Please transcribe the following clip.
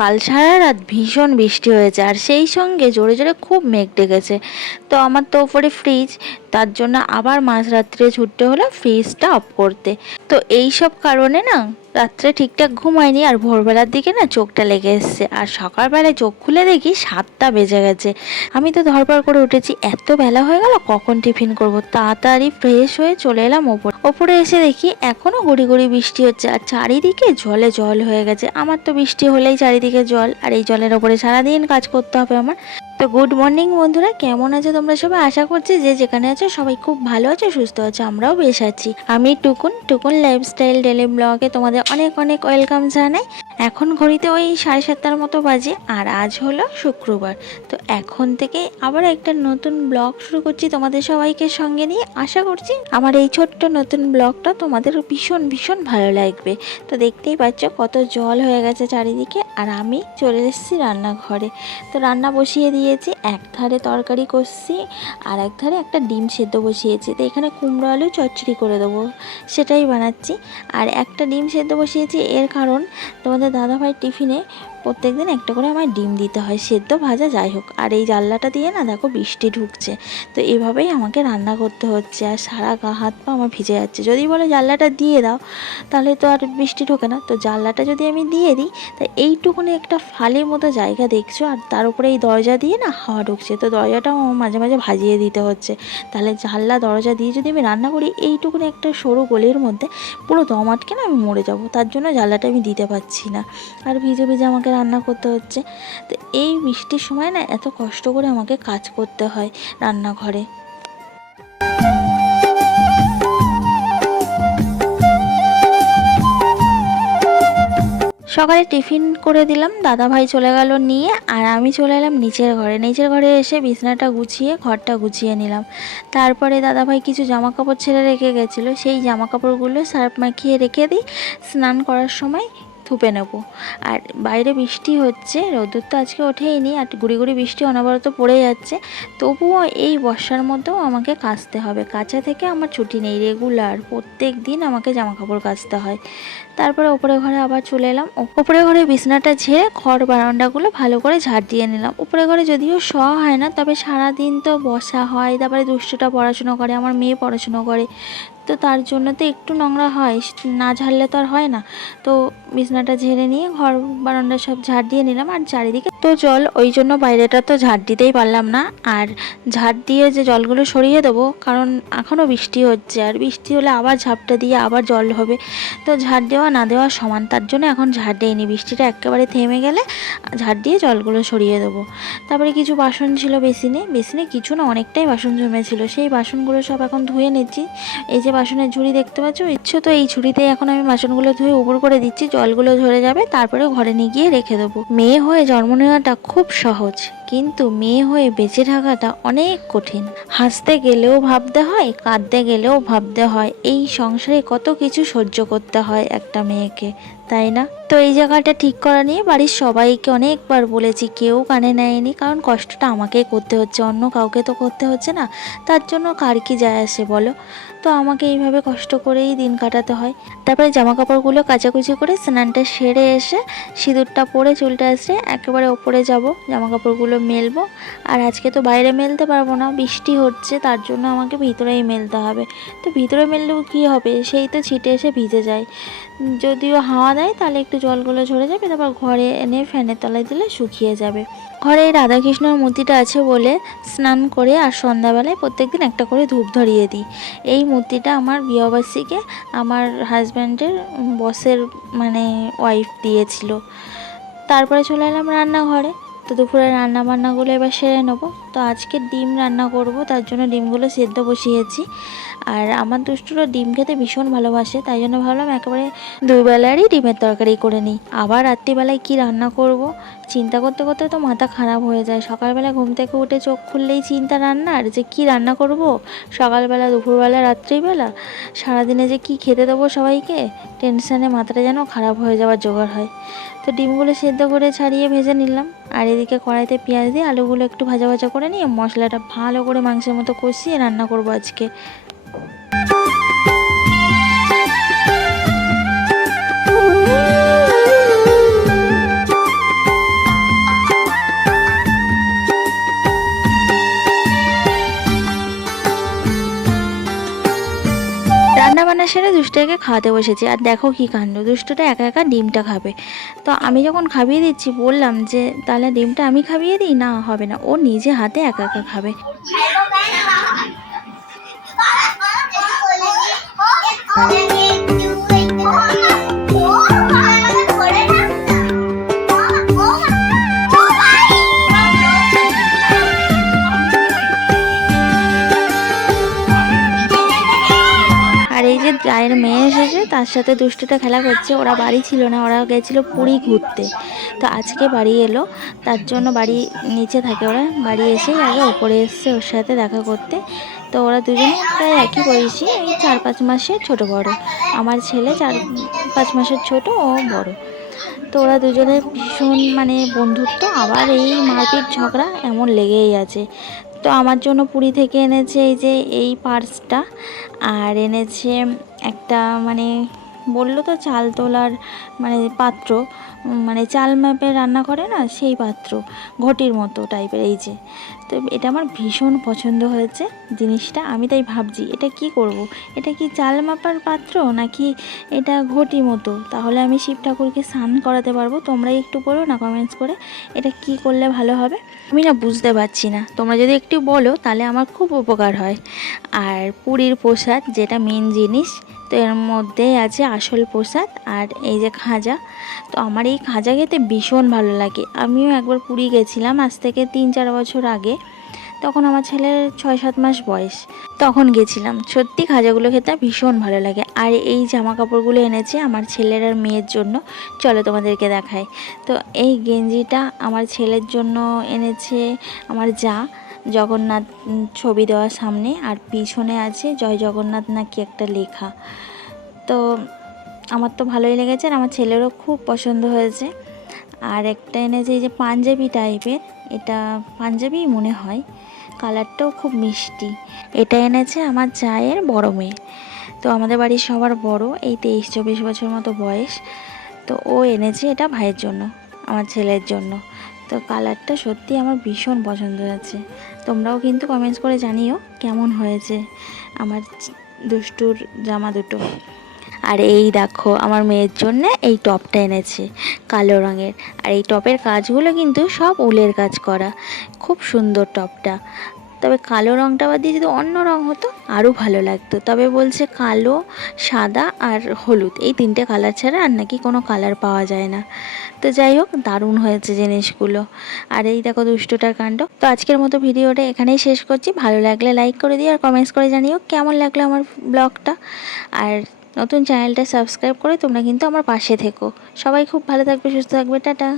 কাল সারা রাত ভীষণ বৃষ্টি হয়েছে, আর সেই সঙ্গে জোরে জোরে খুব মেঘ ডেকেছে। তো আমার তো ওপরে ফ্রিজ, তার জন্য আবার মাঝরাত্রে ছুটতে হলো ফ্রিজটা অফ করতে। তো এই সব কারণে না রাত্রে ঠিকঠাক ঘুমায়নি, আর ভোরবেলার দিকে না চোখটা লেগে এসছে, আর সকালবেলায় চোখ খুলে দেখি 7টা বেজে গেছে। আমি তো ধড়পড় করে উঠেছি, এত বেলা হয়ে গেল, কখন টিফিন করব। তাড়াতাড়ি ফ্রেশ হয়ে চলে এলাম ওপরে এসে দেখি এখনো গুড়ি গুড়ি বৃষ্টি হচ্ছে, আর চারিদিকে জলে জল হয়ে গেছে। আমার তো বৃষ্টি হলেই চারিদিকে জল, আর এই জলের ওপরে সারাদিন কাজ করতে হবে আমার। তো গুড মর্নিং বন্ধুরা, কেমন আছো তোমরা সবাই? আশা করছি যে যেখানে আছো সবাই খুব ভালো আছো, সুস্থ আছো, আমরাও বেশ আছি। আমি টুকুন লাইফস্টাইল ডেলি ব্লগে তোমাদের অনেক অনেক ওয়েলকাম জানাই। এখন ঘড়িতে ওই 7:30 মতো বাজে, আর আজ হলো শুক্রবার। তো এখন থেকে আবার একটা নতুন ব্লগ শুরু করছি তোমাদের সবাইকে সঙ্গে নিয়ে। আশা করছি আমার এই ছোট্ট নতুন ব্লগটা তোমাদের ভীষণ ভীষণ ভালো লাগবে। তো দেখতেই পাচ্ছ কত জল হয়ে গেছে চারিদিকে, আর আমি চলে এসেছি রান্নাঘরে। তো রান্না বসিয়ে দিয়েছি, এক ধারে তরকারি কষছি, আর এক ধারে একটা ডিম সেদ্ধ বসিয়েছি। তো এখানে কুমড়ো আলু চচ্চড়ি করে দেবো, সেটাই বানাচ্ছি। আর একটা ডিম সেদ্ধ বসিয়েছি, এর কারণ তোমাদের দাদাভাই টিফিনে প্রত্যেকদিন একটা করে আমার ডিম দিতে হয়, সেদ্ধ ভাজা যাই হোক। আর এই জানলাটা দিয়ে না দেখো বৃষ্টি ঢুকছে, তো এভাবেই আমাকে রান্না করতে হচ্ছে, আর সারা গা হাত পা আমার ভিজে যাচ্ছে। যদি বলে জানলাটা দিয়ে দাও, তাহলে তো আর বৃষ্টি ঢোকে না। তো জানলাটা যদি আমি দিয়ে দিই, তা এইটুকুনি একটা ফালির মতো জায়গা দেখছো, আর তার উপরে এই দরজা দিয়ে না হাওয়া ঢুকছে, তো দরজাটাও আমার মাঝে মাঝে ভাজিয়ে দিতে হচ্ছে। তাহলে জানলা দরজা দিয়ে যদি আমি রান্না করি, এইটুকুনি একটা সরু গলির মধ্যে পুরো দম আটকে না আমি মরে যাব। তার জন্য জানলাটা আমি দিতে পারছি না, আর ভিজে ভিজে আমাকে রান্না করতে হচ্ছে। তো এই বৃষ্টির সময় না এত কষ্ট করে আমাকে কাজ করতে হয় রান্নাঘরে। সকালে টিফিন করে দিলাম, দাদাভাই চলে গেল নিয়ে, আর আমি চলে এলাম নিচের ঘরে এসে বিছানাটা গুছিয়ে ঘরটা গুছিয়ে নিলাম। তারপরে দাদাভাই কিছু জামা কাপড় ছেড়ে রেখে গেছিলো, সেই জামা কাপড়গুলো সার্ফ মাখিয়ে রেখে দিই, স্নান করার সময় ধুপে নেবো। আর বাইরে বৃষ্টি হচ্ছে, রোদ্দুর তো আজকে ওঠেইনি, আর গুড়ি গুড়ি বৃষ্টি অনবরত পড়ে যাচ্ছে। তবুও এই বর্ষার মধ্যেও আমাকে কাচতে হবে, কাচা থেকে আমার ছুটি নেই, রেগুলার প্রত্যেক দিন আমাকে জামা কাপড় কাচতে হয়। তারপরে ওপরে ঘরে আবার চলে এলাম, ওপরে ঘরে বিছানাটা ঝেড়ে ঘর বারান্দাগুলো ভালো করে ঝাড় দিয়ে নিলাম। উপরে ঘরে যদিও শোয়া হয় না, তবে সারাদিন তো বসা হয়, তারপরে দুষ্টুটা পড়াশুনো করে, আমার মেয়ে পড়াশুনো করে, তো তার জন্য তো একটু নোংরা হয়, না ঝাড়লে তো আর হয় না। তো বিছানাটা ঝেড়ে নিয়ে ঘর বারান্দা সব ঝাড় দিয়ে নিলাম, আর চারিদিকে তো জল, ওই জন্য বাইরেটা তো ঝাড় দিতেই পারলাম না। আর ঝাড় দিয়ে যে জলগুলো সরিয়ে দেবো, কারণ এখনও বৃষ্টি হচ্ছে, আর বৃষ্টি হলে আবার ঝাপটা দিয়ে আবার জল হবে, তো ঝাড় দেওয়া না দেওয়া সমান। তার জন্য এখন ঝাড় দিইনি, বৃষ্টিটা একেবারে থেমে গেলে ঝাড় দিয়ে জলগুলো সরিয়ে দেবো। তারপরে কিছু বাসন ছিল বেসিনে কিছু না, অনেকটাই বাসন জমেছিল, সেই বাসনগুলো সব এখন ধুয়ে নিচ্ছি। এই যে বাসনের ঝুড়ি দেখতে পাচ্ছ, ইচ্ছে তো এই ঝুড়িতেই এখন আমি বাসনগুলো ধুয়ে উপর করে দিচ্ছি, জলগুলো ঝরে যাবে, তারপরে ঘরে নিয়ে গিয়ে রেখে দেবো। মেয়ে হয়ে জন্ম নেওয়াটা খুব সহজ, কিন্তু মেয়ে হয়ে বেঁচে থাকাটা অনেক কঠিন। হাসতে গেলেও ভাবতে হয়, কাঁদতে গেলেও ভাবতে হয়, এই সংসারে কত কিছু সহ্য করতে হয় একটা মেয়েকে, তাই না? তো এই জায়গাটা ঠিক করা নিয়ে বাড়ির সবাইকে অনেকবার বলেছি, কেউ কানে নেয়নি, কারণ কষ্টটা আমাকেই করতে হচ্ছে, অন্য কাউকে তো করতে হচ্ছে না। তার জন্য কার কি যায় আসে বলো? তো আমাকে এইভাবে কষ্ট করেই দিন কাটাতে হয়। তারপরে জামা কাপড়গুলো কাচাকুচি করে স্নানটা সেরে এসে সিঁদুরটা পরে চুলটা এসে একেবারে ওপরে যাব, জামা কাপড়গুলো মেলবো। আর আজকে তো বাইরে মেলতে পারবো না, বৃষ্টি হচ্ছে, তার জন্য আমাকে ভিতরেই মেলতে হবে। তো ভিতরে মেললেও কী হবে, সেই তো ছিটে এসে ভিজে যায়। যদিও হাওয়া দেয় তাহলে একটু জলগুলো ঝরে যাবে, তারপর ঘরে এনে ফ্যানের তলায় দিলে শুকিয়ে যাবে। ঘরে এই রাধাকৃষ্ণের মূর্তিটা আছে বলে স্নান করে আর সন্ধ্যাবেলায় প্রত্যেকদিন একটা করে ধূপ ধরিয়ে দিই। এই মূর্তিটা আমার বিবাহবার্ষিকীতে আমার হাজব্যান্ডের বসের মানে ওয়াইফ দিয়েছিল। তারপরে চলে এলাম রান্নাঘরে। তো দুপুরে রান্না বান্নাগুলো এবার সেরে নেবো। তো আজকে ডিম রান্না করব, তার জন্য ডিমগুলো সেদ্ধ বসিয়েছি। আর আমার দুষ্টুরও ডিম খেতে ভীষণ ভালোবাসে, তাই জন্য ভাবলাম একেবারে দুবেলারই ডিমের তরকারি করে নিই। আবার রাত্রিবেলায় কি রান্না করব চিন্তা করতে করতে তো মাথা খারাপ হয়ে যায়। সকালবেলা ঘুম থেকে উঠে চোখ খুললেই চিন্তা রান্নার, যে কি রান্না করব সকালবেলা, দুপুরবেলা, রাত্রিবেলা, সারাদিনে যে কি খেতে দেবো সবাইকে, টেনশানে মাথাটা যেন খারাপ হয়ে যাওয়ার জোগাড় হয়। তো ডিমগুলো সেদ্ধ করে ছাড়িয়ে ভেজে নিলাম, আর এদিকে কড়াইতে পেঁয়াজ দিয়ে আলুগুলো একটু ভাজা ভাজা করে নিয়ে মশলাটা ভালো করে মাংসের মতো কষিয়ে রান্না করব আজকে। বান্না সেরে দুষ্টুটাকে খাওয়াতে বসেছি। আর দেখো কী কাণ্ড, দুষ্টুটা একা একা ডিমটা খাবে। তো আমি যখন খাইয়ে দিচ্ছি বললাম যে তাহলে ডিমটা আমি খাইয়ে দিই, না হবে না, ও নিজে হাতে একা একা খাবে। আর এই যে জায়ের মেয়ে এসেছে, তার সাথে দুষ্টুটা খেলা করছে। ওরা বাড়ি ছিল না, ওরা গেছিলো পুরী ঘুরতে। তো আজকে বাড়ি এলো, তার জন্য বাড়ি নিচে থাকে ওরা, বাড়ি এসেই আগে ওপরে এসছে ওর সাথে দেখা করতে। তো ওরা দুজনে প্রায় একই বয়সী, এই 4-5 মাসের ছোটো বড়। আমার ছেলে 4-5 মাসের ছোট, ও বড়। তো ওরা দুজনে ভীষণ মানে বন্ধুত্ব, আবার এই মারপিট ঝগড়া এমন লেগেই আছে। তো আমার জন্য পুরী থেকে এনেছে এই যে এই পার্সটা, আর এনেছে একটা মানে বললো তো চাল তোলার মানে পাত্র, মানে চাল মাপে রান্না করে না সেই পাত্র, ঘটির মতো টাইপের। এই যে, তো এটা আমার ভীষণ পছন্দ হয়েছে জিনিসটা। আমি তাই ভাবছি এটা কি করব, এটা কি চাল মাপার পাত্র নাকি এটা ঘটি মতো, তাহলে আমি শিব ঠাকুরকে স্নান করাতে পারবো। তোমরাই একটু বলো না কমেন্টস করে এটা কি করলে ভালো হবে। আমি না বুঝতে পারছি না, তোমরা যদি একটু বলো তাহলে আমার খুব উপকার হয়। আর পুরীর প্রসাদ যেটা মেন জিনিস, তো এর মধ্যে আছে আসল প্রসাদ আর এই যে খাজা। তো আমার এই খাজা খেতে ভীষণ ভালো লাগে। আমিও একবার পুরী গেছিলাম আজ থেকে 3-4 বছর আগে, তখন আমার ছেলের 6-7 মাস বয়স, তখন গেছিলাম। সত্যি খাজাগুলো খেতে ভীষণ ভালো লাগে। আর এই জামা কাপড়গুলো এনেছে আমার ছেলের আর মেয়ের জন্য, চলো তোমাদেরকে দেখাই। তো এই গেঞ্জিটা আমার ছেলের জন্য এনেছে আমার যা, জগন্নাথ ছবি দেওয়ার সামনে, আর পিছনে আছে জয় জগন্নাথ নাকি একটা লেখা। তো আমার তো ভালোই লেগেছে, আর আমার ছেলেরও খুব পছন্দ হয়েছে। আর একটা এনেছে এই যে পাঞ্জাবি টাইপের, এটা পাঞ্জাবিই মনে হয়, কালারটাও খুব মিষ্টি। এটা এনেছে আমার জায়ের বড় মেয়ে। তো আমাদের বাড়ির সবার বড়, এই 23-24 বছর মতো বয়স। তো ও এনেছে এটা ভাইয়ের জন্য, আমার ছেলের জন্য। তো কালারটা সত্যি আমার ভীষণ পছন্দ হয়েছে। তোমরাও কিন্তু কমেন্টস করে জানিও কেমন হয়েছে আমার দুষ্টুর জামা দুটো। আর এই দেখো আমার মেয়ের জন্য এই টপটা এনেছে কালো রঙের। আর এই টপের কাজগুলো কিন্তু সব উলের কাজ করা, খুব সুন্দর টপটা। তবে কালো রঙটা বাদ দিয়ে যদি অন্য রঙ হতো আরও ভালো লাগতো। তবে বলছে কালো, সাদা আর হলুদ, এই 3টে কালার ছাড়া আর নাকি কোনো কালার পাওয়া যায় না। তো যাই হোক, দারুণ হয়েছে জিনিসগুলো। আর এই দেখো দুষ্টুটার কাণ্ড। তো আজকের মতো ভিডিওটা এখানেই শেষ করছি। ভালো লাগলে লাইক করে দিও, আর কমেন্টস করে জানিও কেমন লাগলো আমার ব্লগটা। আর নতুন চ্যানেলটা সাবস্ক্রাইব করে তোমরা কিন্তু আমার পাশে থেকো। সবাই খুব ভালো থাকবে, সুস্থ থাকবে, টাটা।